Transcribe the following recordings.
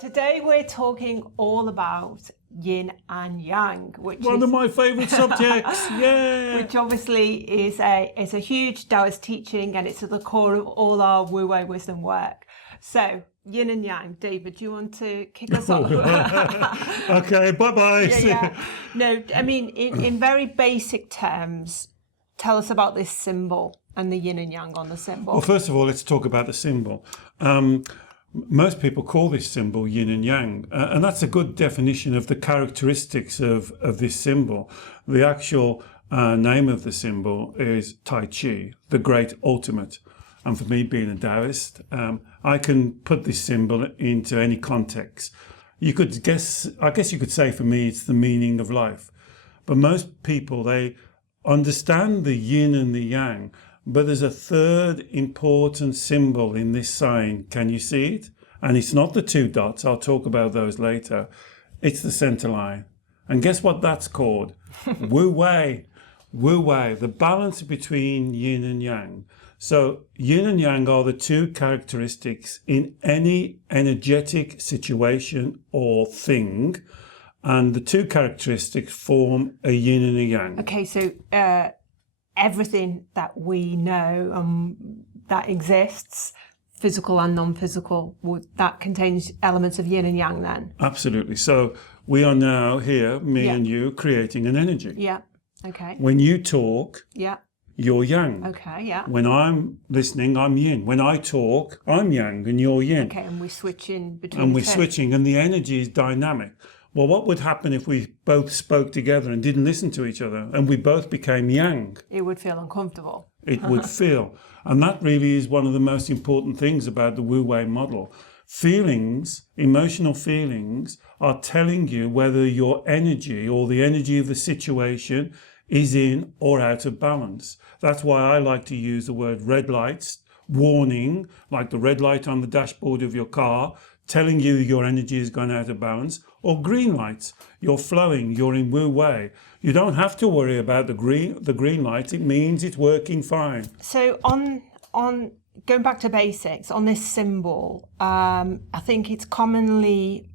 Today we're talking all about Yin and Yang, which One of my favourite subjects, yeah. which obviously is a huge Taoist teaching, and it's at the core of all our Wu Wei Wisdom work. So, Yin and Yang. David, do you want to kick us off? Okay, bye-bye. Yeah. No, I mean, in very basic terms, tell us about this symbol and the Yin and Yang on the symbol. Well, first of all, let's talk about the symbol. Most people call this symbol Yin and Yang, and that's a good definition of the characteristics of this symbol. The actual name of the symbol is Taiji, the great ultimate. And for me, being a Taoist, I can put this symbol into any context. I guess you could say for me, it's the meaning of life. But most people, they understand the Yin and the Yang, but there's a third important symbol in this sign. Can you see it? And it's not the two dots. I'll talk about those later. It's the center line. And guess what that's called? Wu Wei. Wu Wei, the balance between Yin and Yang. So Yin and Yang are the two characteristics in any energetic situation or thing. And the two characteristics form a Yin and a Yang. Okay, so everything that we know that exists, physical and non-physical, that contains elements of Yin and Yang then? Absolutely. So we are now here, me and you, creating an energy. Yeah, okay. When you talk, you're Yang. Okay, yeah. When I'm listening, I'm Yin. When I talk, I'm Yang and you're Yin. Okay, and we switch in between And the we're two. switching, and the energy is dynamic. Well, what would happen if we both spoke together and didn't listen to each other and we both became Yang? It would feel uncomfortable. It would feel. And that really is one of the most important things about the Wu Wei model. Feelings, emotional feelings, are telling you whether your energy or the energy of the situation is in or out of balance. That's why I like to use the word red lights, warning, like the red light on the dashboard of your car, telling you your energy has gone out of balance, or green lights, you're flowing, you're in Wu Wei. You don't have to worry about the green light. It means it's working fine. So on going back to basics, on this symbol, I think it's commonly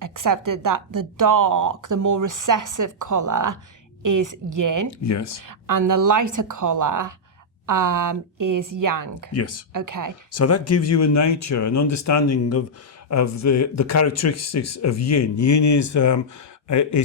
accepted that the dark, the more recessive colour is Yin. Yes. And the lighter colour is Yang. Yes. Okay. So that gives you a nature, an understanding of the characteristics of Yin. Yin is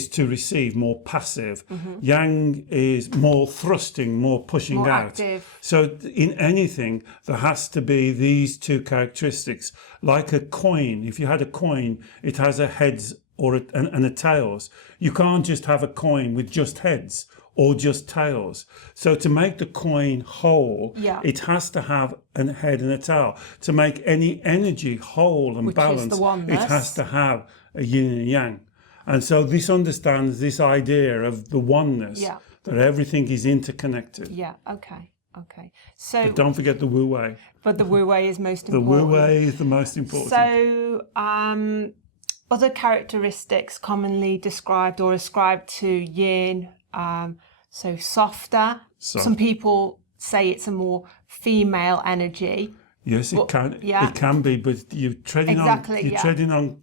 to receive, more passive. Mm-hmm. Yang is more thrusting, more pushing More out. active. So in anything, there has to be these two characteristics. Like a coin, if you had a coin, it has a heads and a tails. You can't just have a coin with just heads or just tails. So to make the coin whole, it has to have a head and a tail. To make any energy whole and balanced, it has to have a Yin and Yang. And so this understands this idea of the oneness, that everything is interconnected. Yeah, okay. So, but don't forget the Wu Wei. But the Wu Wei is most important. The Wu Wei is the most important. So, other characteristics commonly described or ascribed to Yin, so softer. Some people say it's a more female energy. Yes, it can. It can be, but you're treading on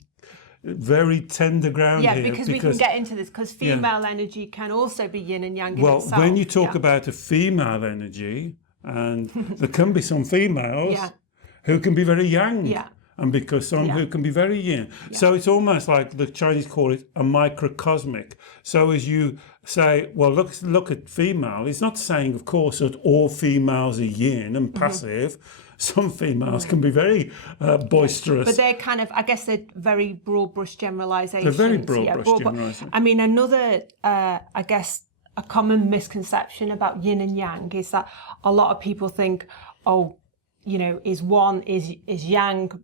very tender ground here. Because we can get into this, because female energy can also be Yin and Yang in itself. Well, when you talk about a female energy, and there can be some females who can be very Yang. And because some who can be very Yin. So it's almost like the Chinese call it a microcosmic. So as you say, well, look at female, it's not saying, of course, that all females are Yin and passive. Some females can be very boisterous. But they're kind of, I guess they're very broad brush generalisations. They're very broad brush generalisations. I mean, another, I guess, a common misconception about Yin and Yang is that a lot of people think, is Yang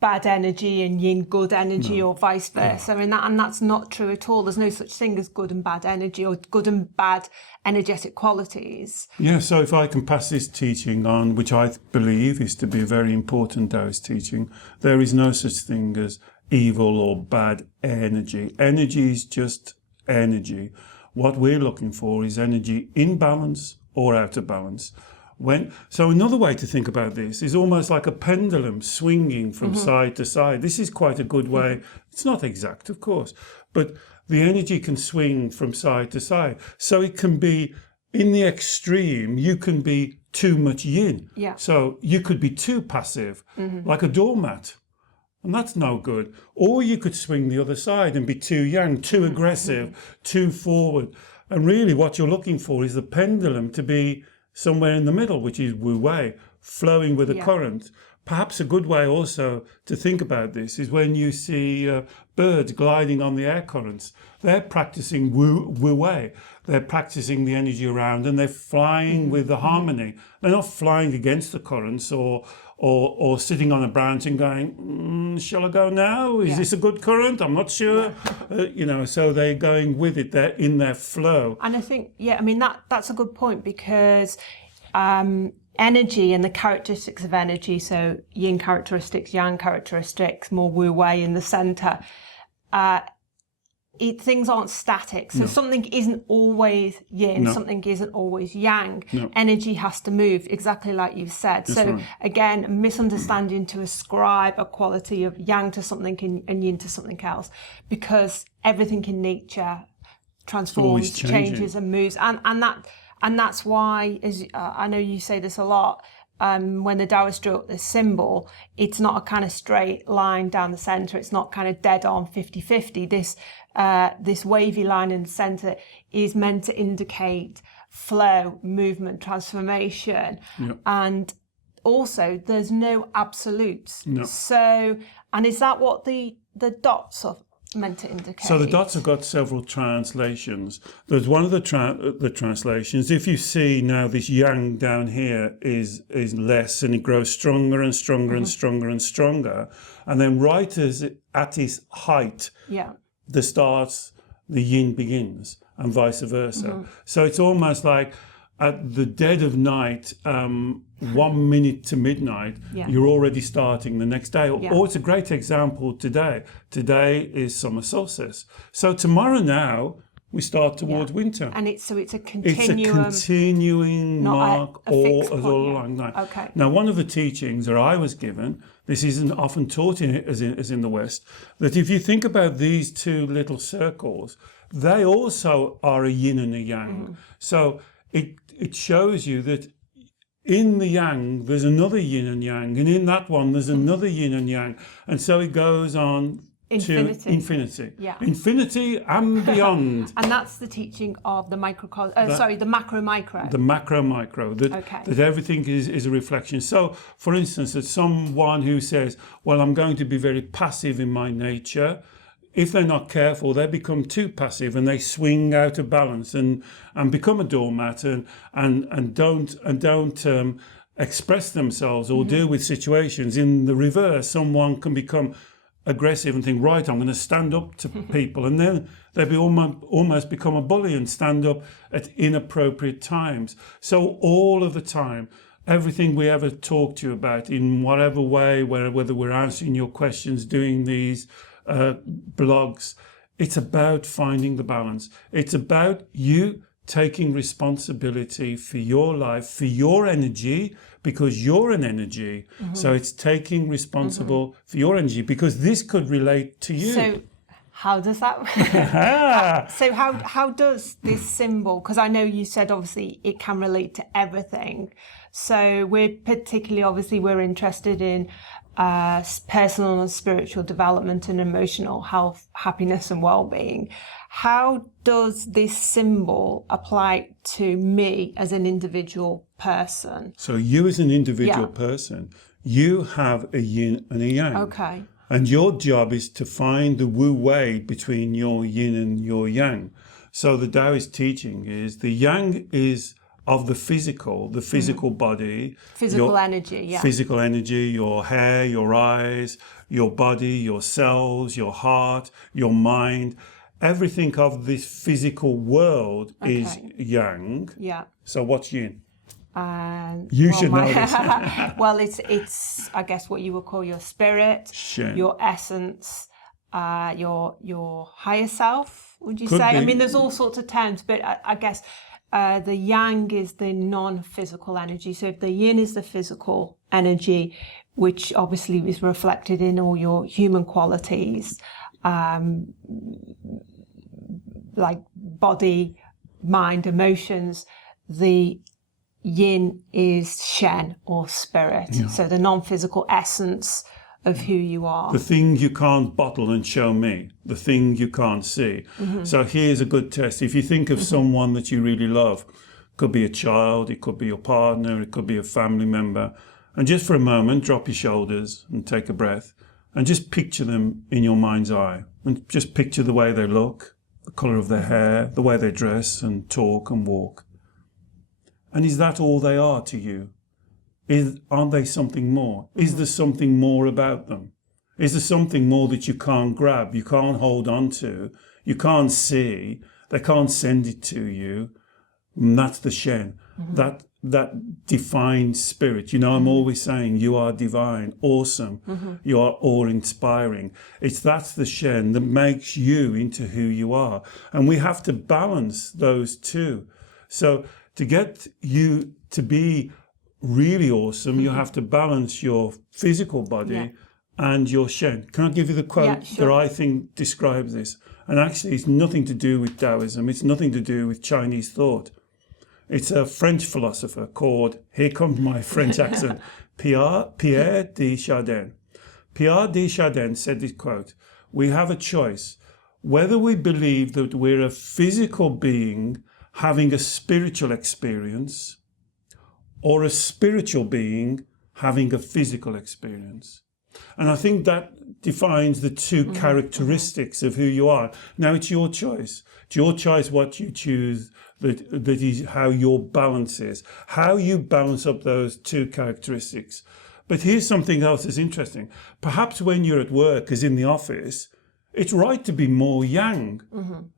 bad energy and Yin good energy, or vice versa, and that's not true at all. There's no such thing as good and bad energy or good and bad energetic qualities. Yeah, so if I can pass this teaching on, which I believe is to be a very important Taoist teaching, there is no such thing as evil or bad energy. Energy is just energy. What we're looking for is energy in balance or out of balance. So another way to think about this is almost like a pendulum swinging from side to side. This is quite a good way. It's not exact, of course, but the energy can swing from side to side. So it can be, in the extreme, you can be too much yin. Yeah. So you could be too passive, like a doormat. And that's no good. Or you could swing the other side and be too yang, too aggressive, too forward. And really what you're looking for is the pendulum to be somewhere in the middle, which is Wu Wei, flowing with the current. Perhaps a good way also to think about this is when you see birds gliding on the air currents. They're practicing Wu Wei. They're practicing the energy around, and they're flying with the harmony. They're not flying against the currents or sitting on a branch and going, shall I go now? Is this a good current? I'm not sure. So they're going with it. They're in their flow. And I think, that's a good point, because energy and the characteristics of energy, so yin characteristics, yang characteristics, more Wu Wei in the center, things aren't static. So something isn't always yin, something isn't always yang. Energy has to move, exactly like you've said. That's so right. again, a misunderstanding to ascribe a quality of yang to something and yin to something else, because everything in nature transforms, changes and moves. And that's why, as I know you say this a lot, when the Taoists draw up this symbol, it's not a kind of straight line down the center. It's not kind of dead on 50-50. This wavy line in the center is meant to indicate flow, movement, transformation. And also there's no absolutes. So, and is that what the dots are meant to indicate? So the dots have got several translations. There's one of the translations. If you see now, this yang down here is less, and it grows stronger and stronger and stronger and stronger, and then right as at its height, the yin begins, and vice versa. So it's almost like at the dead of night, 1 minute to midnight, you're already starting the next day. Or it's a great example today. Today is summer solstice. So tomorrow now, we start towards winter. And it's a continuum. It's a continuing mark all along night. Okay. Now, one of the teachings that I was given, this isn't often taught as in the West, that if you think about these two little circles, they also are a yin and a yang. So it shows you that in the yang, there's another yin and yang, and in that one, there's another yin and yang. And so it goes on to infinity. Infinity and beyond. And that's the teaching of the the macro-micro. The macro-micro, that everything is a reflection. So, for instance, that someone who says, well, I'm going to be very passive in my nature, if they're not careful, they become too passive and they swing out of balance and become a doormat and don't express themselves or deal with situations. In the reverse, someone can become aggressive and think, right, I'm going to stand up to people, and then they almost become a bully and stand up at inappropriate times. So all of the time, everything we ever talk to you about in whatever way, whether we're answering your questions, doing these blogs, it's about finding the balance. It's about you taking responsibility for your life, for your energy, because you're an energy. So it's taking responsible for your energy, because this could relate to you. So how does that so how does this symbol, because I know you said obviously it can relate to everything, so we're interested in personal and spiritual development and emotional health, happiness and well-being. How does this symbol apply to me as an individual person? So you as an individual person, you have a yin and a yang. Okay. And your job is to find the Wu Wei between your yin and your yang. So the Taoist teaching is the yang is of the physical body. Physical energy, Physical energy, your hair, your eyes, your body, your cells, your heart, your mind. Everything of this physical world is yang. Yeah. So what's yin? You should know this. Well, it's I guess what you would call your spirit, your essence, your higher self. Would you say? I mean, there's all sorts of terms, but I guess the yang is the non-physical energy. So if the yin is the physical energy, which obviously is reflected in all your human qualities, like body, mind, emotions, the yin is Shen or spirit. Yeah. So the non-physical essence of who you are. The thing you can't bottle and show me, the thing you can't see. So here's a good test. If you think of someone that you really love, could be a child, it could be your partner, it could be a family member, and just for a moment, drop your shoulders and take a breath and just picture them in your mind's eye, and just picture the way they look, the colour of their hair, the way they dress and talk and walk. And is that all they are to you? Aren't they something more? Is there something more about them? Is there something more that you can't grab, you can't hold on to, you can't see, they can't send it to you? And that's the Shen, that divine spirit. You know, I'm always saying you are divine, awesome, you are awe-inspiring. That's the Shen that makes you into who you are. And we have to balance those two. So to get you to be really awesome, you have to balance your physical body and your Shen. Can I give you the quote that I think describes this? And actually, it's nothing to do with Taoism. It's nothing to do with Chinese thought. It's a French philosopher called, here comes my French accent, Pierre de Chardin. Pierre de Chardin said this quote: "We have a choice whether we believe that we're a physical being having a spiritual experience, or a spiritual being having a physical experience." And I think that defines the two characteristics of who you are. Now it's your choice. It's your choice what you choose, that is how your balance is, how you balance up those two characteristics. But here's something else that's interesting. Perhaps when you're at work, as in the office, it's right to be more yang.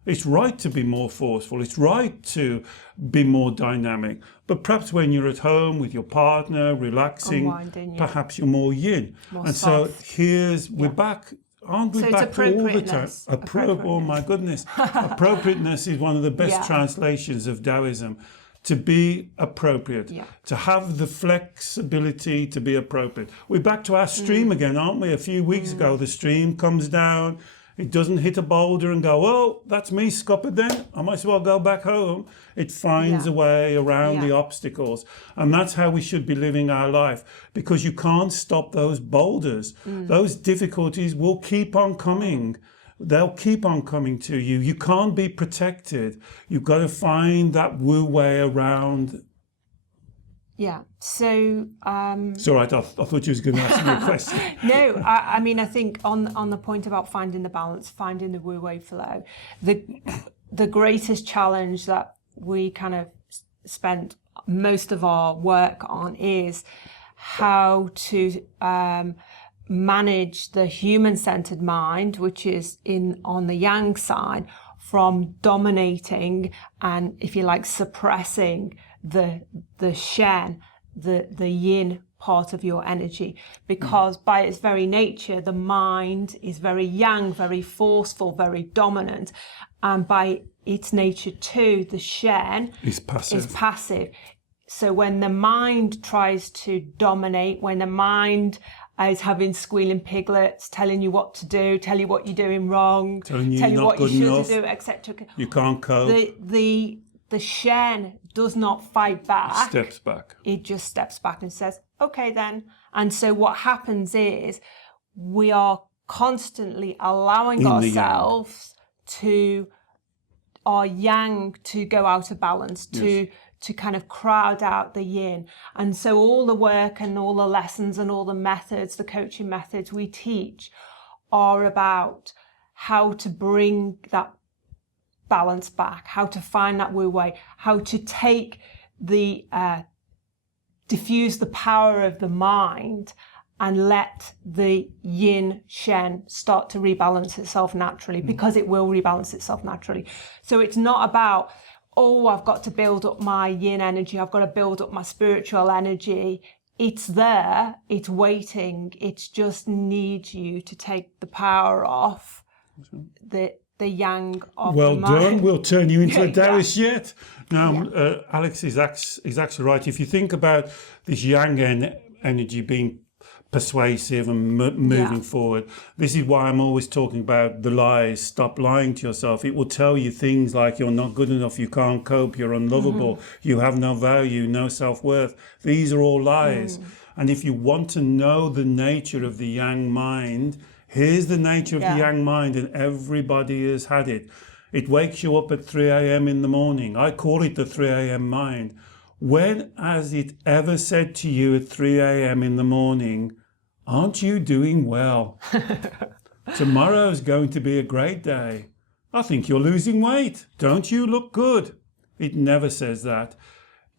It's right to be more forceful. It's right to be more dynamic. But perhaps when you're at home with your partner, relaxing, perhaps you're more yin. More and soft. So we're back. Aren't we So back it's to all the time? appropriateness. Oh my goodness. Appropriateness is one of the best translations of Taoism. To be appropriate, to have the flexibility to be appropriate. We're back to our stream again, aren't we? A few weeks ago, the stream comes down, it doesn't hit a boulder and go, oh, that's me scuppered then, I might as well go back home. It finds a way around the obstacles. And that's how we should be living our life, because you can't stop those boulders. Those difficulties will keep on coming. They'll keep on coming to you. You can't be protected. You've got to find that Wu Wei around. Yeah. So it's all right. I thought you was going to ask me a question. No, I mean, I think on the point about finding the balance, finding the Wu Wei flow, the greatest challenge that we kind of spent most of our work on is how to manage the human-centered mind, which is on the yang side, from dominating and, if you like, suppressing the Shen, the yin part of your energy, because by its very nature, the mind is very yang, very forceful, very dominant, and by its nature too, the Shen is passive. So when the mind tries to dominate, when the mind is having squealing piglets, telling you what to do, tell you what you're doing wrong, tell you what you should do, etc. You can't cope. The Shen does not fight back. Steps back. It just steps back and says, okay then. And so what happens is we are constantly allowing ourselves to our yang to go out of balance, to kind of crowd out the yin. And so all the work and all the lessons and all the methods, the coaching methods we teach are about how to bring that balance back, how to find that Wu Wei, how to take diffuse the power of the mind and let the yin Shen start to rebalance itself naturally, because it will rebalance itself naturally. So it's not about, oh, I've got to build up my yin energy, I've got to build up my spiritual energy. It's there, it's waiting, it just needs you to take the power off the yang of Well the mind. done. We'll turn you into a Taoist Yeah. yet. Now, Alex is actually right. If you think about this yang energy being persuasive and moving forward, this is why I'm always talking about the lies. Stop lying to yourself. It will tell you things like you're not good enough, you can't cope, you're unlovable, you have no value, no self-worth. These are all lies. And if you want to know the nature of the yang mind, here's the nature of the yang mind, and everybody has had it. It wakes you up at 3 a.m. in the morning. I call it the 3 a.m. mind. When has it ever said to you at 3 a.m. in the morning, aren't you doing well? Tomorrow's going to be a great day. I think you're losing weight. Don't you look good? It never says that.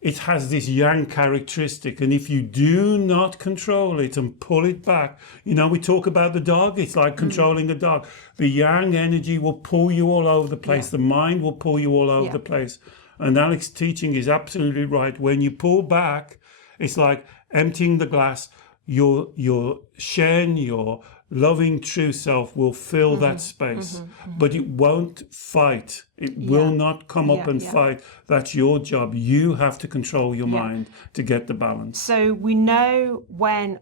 It has this yang characteristic, and if you do not control it and pull it back, we talk about the dog, it's like controlling a dog. The yang energy will pull you all over the place. The mind will pull you all over the place. And Alex's teaching is absolutely right. When you pull back, it's like emptying the glass. Your Shen, your loving true self will fill that space, but it won't fight. It will not come up and fight. That's your job. You have to control your mind to get the balance. So we know when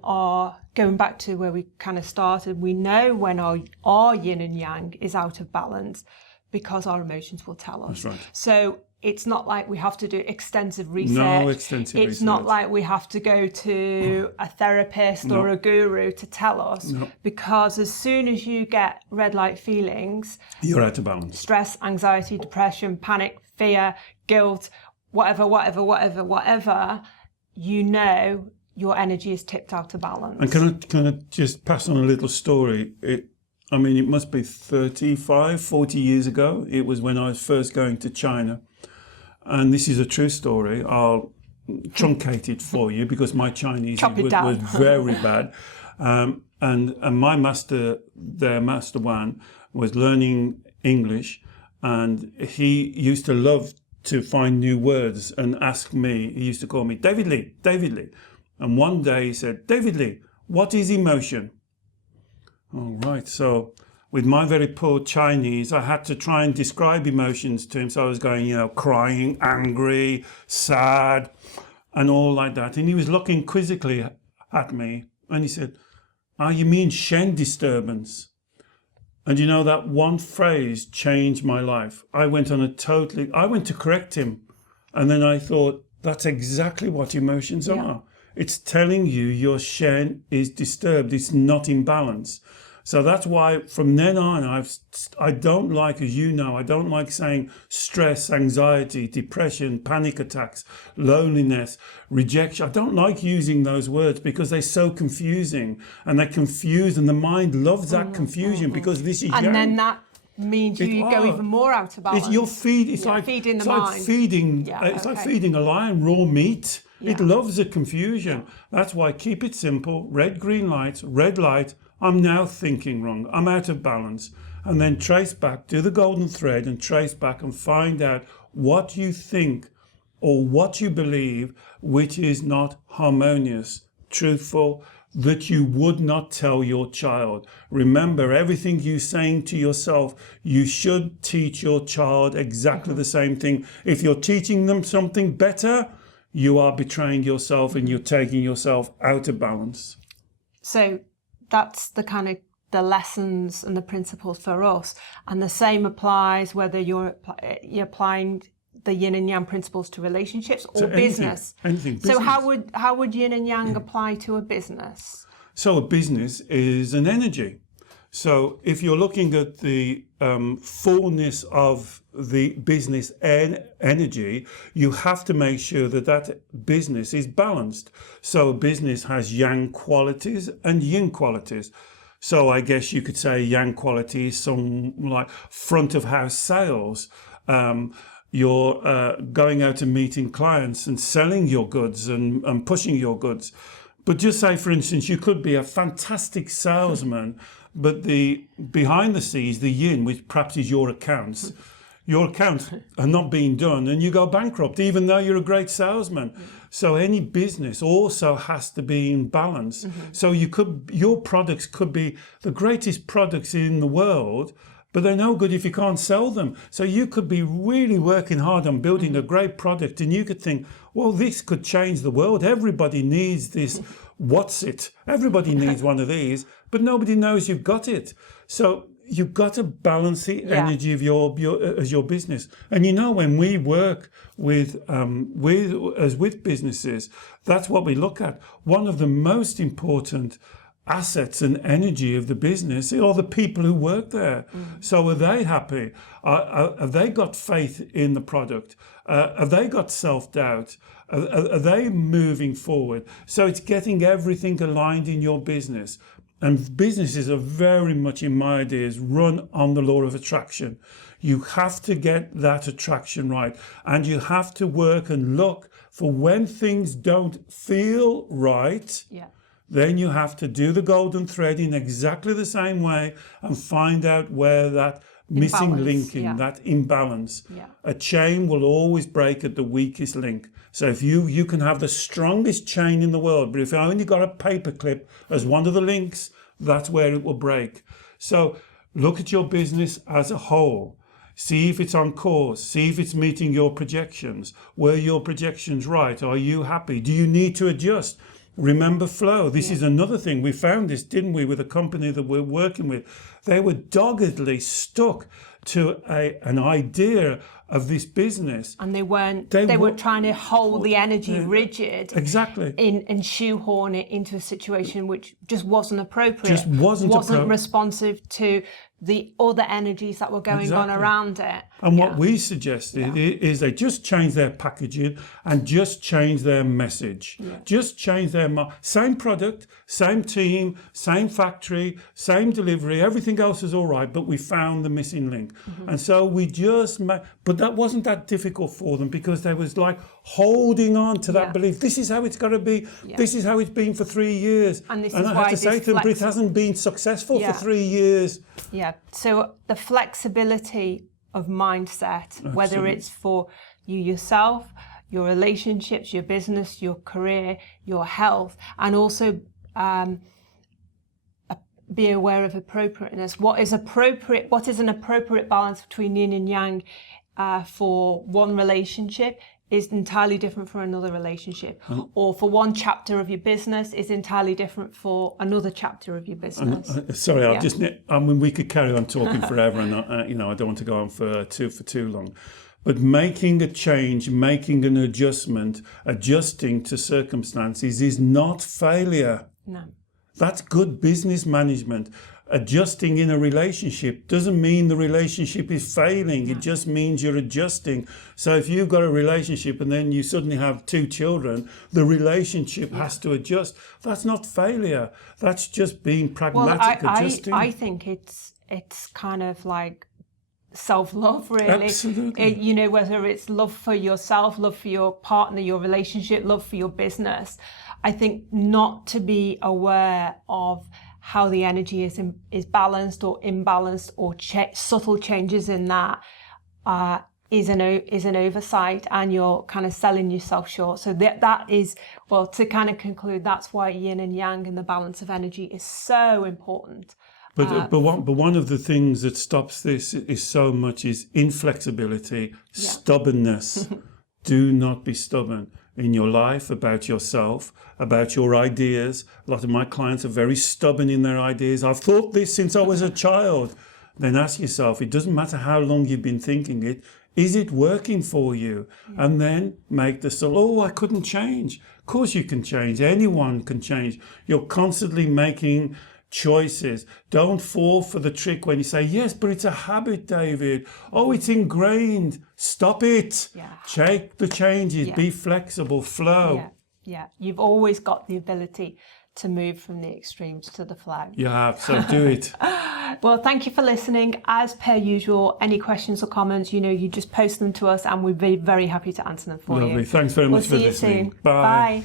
going back to where we kind of started, we know when our yin and yang is out of balance because our emotions will tell us. That's right. So it's not like we have to do extensive research. No extensive research. It's not like we have to go to a therapist or a guru to tell us. Because as soon as you get red light feelings, you're out of balance. Stress, anxiety, depression, panic, fear, guilt, whatever, your energy is tipped out of balance. And can I just pass on a little story? It must be 35, 40 years ago. It was when I was first going to China. And this is a true story. I'll truncate it for you because my Chinese was very bad. And my master, their master Wan, was learning English, and he used to love to find new words and ask me. He used to call me David Lee. And one day he said, David Lee, what is emotion? All right, so with my very poor Chinese, I had to try and describe emotions to him. So I was going, crying, angry, sad, and all like that. And he was looking quizzically at me, and he said, you mean Shen disturbance? And that one phrase changed my life. I went to correct him. And then I thought, that's exactly what emotions are. It's telling you your Shen is disturbed. It's not in balance. So that's why from then on, I don't like, as you know, I don't like saying stress, anxiety, depression, panic attacks, loneliness, rejection. I don't like using those words because they're so confusing, and they're confused, and the mind loves that confusion because this is yang. And then that means you go even more out of balance. It's like feeding the mind. It's like feeding a lion raw meat. It Yeah. loves the confusion. That's why keep it simple. Red, green light, red light. I'm now thinking wrong. I'm out of balance. And then trace back, do the golden thread and trace back and find out what you think or what you believe, which is not harmonious, truthful, that you would not tell your child. Remember, everything you're saying to yourself, you should teach your child exactly the same thing. If you're teaching them something better, you are betraying yourself and you're taking yourself out of balance. So that's the kind of the lessons and the principles for us. And the same applies whether you're applying the yin and yang principles to relationships or business. Anything. So how would yin and yang apply to a business? So a business is an energy. So if you're looking at the fullness of the business energy, you have to make sure that that business is balanced. So a business has yang qualities and yin qualities. So I guess you could say yang quality is some like front of house sales. You're going out and meeting clients and selling your goods and pushing your goods. But just say, for instance, you could be a fantastic salesman, but the behind the scenes, the yin, which perhaps is your accounts are not being done and you go bankrupt, even though you're a great salesman. So any business also has to be in balance. So your products could be the greatest products in the world, but they're no good if you can't sell them. So you could be really working hard on building a great product, and you could think, well, this could change the world. Everybody needs this. What's it? Everybody needs one of these, but nobody knows you've got it. So you've got to balance the energy of your business. And when we work with businesses, that's what we look at. One of the most important assets and energy of the business are the people who work there. So are they happy? Have they got faith in the product? Have they got self-doubt? Are they moving forward? So it's getting everything aligned in your business. And businesses are very much, in my ideas, run on the law of attraction. You have to get that attraction right. And you have to work and look for when things don't feel right. Yeah. Then you have to do the golden thread in exactly the same way and find out where that missing link in, that imbalance. Yeah. A chain will always break at the weakest link. So if you can have the strongest chain in the world, but if you only got a paper clip as one of the links, that's where it will break. So look at your business as a whole. See if it's on course. See if it's meeting your projections. Were your projections right? Are you happy? Do you need to adjust? Remember flow. This is another thing. We found this, didn't we, with a company that we're working with. They were doggedly stuck to an idea of this business. And they were trying to hold the energy rigid. Exactly. And shoehorn it into a situation which just wasn't appropriate. Wasn't responsive to the other energies that were going on around it. And what we suggested is they just change their packaging and just change their message. Just change their same product, same team, same factory, same delivery. Everything else is all right, but we found the missing link. And so we just but that wasn't that difficult for them because they was like holding on to that belief. This is how it's got to be. This is how it's been for 3 years. And I have to say to them, but it hasn't been successful for 3 years. Yeah. So the flexibility of mindset, whether it's for you yourself, your relationships, your business, your career, your health, and also be aware of appropriateness. What is an appropriate balance between yin and yang for one relationship is entirely different for another relationship, or for one chapter of your business is entirely different for another chapter of your business. Sorry, we could carry on talking forever, and I don't want to go on for too long. But making a change, making an adjustment, adjusting to circumstances is not failure. No. That's good business management. Adjusting in a relationship doesn't mean the relationship is failing. It just means you're adjusting. So if you've got a relationship and then you suddenly have 2 children, the relationship has to adjust. That's not failure. That's just being pragmatic, adjusting. I think it's kind of like self-love, really. Absolutely. Whether it's love for yourself, love for your partner, your relationship, love for your business. I think not to be aware of how the energy is balanced or imbalanced or subtle changes in that is an oversight, and you're kind of selling yourself short. So that is, well, to kind of conclude, that's why yin and yang and the balance of energy is so important. But one of the things that stops this is so much is inflexibility, stubbornness. Do not be stubborn in your life, about yourself, about your ideas. A lot of my clients are very stubborn in their ideas. I've thought this since I was a child. Then ask yourself, it doesn't matter how long you've been thinking it, is it working for you? And then make the I couldn't change. Of course you can change. Anyone can change. You're constantly making choices. Don't fall for the trick when you say, yes, but it's a habit, David. Oh, it's ingrained. Stop it. Take the changes. Be flexible. Flow. Yeah. You've always got the ability to move from the extremes to the flow. You have, so do it. Well, thank you for listening. As per usual, any questions or comments, you just post them to us and we'd be very happy to answer them for you. Lovely. Thanks very much for listening. Bye.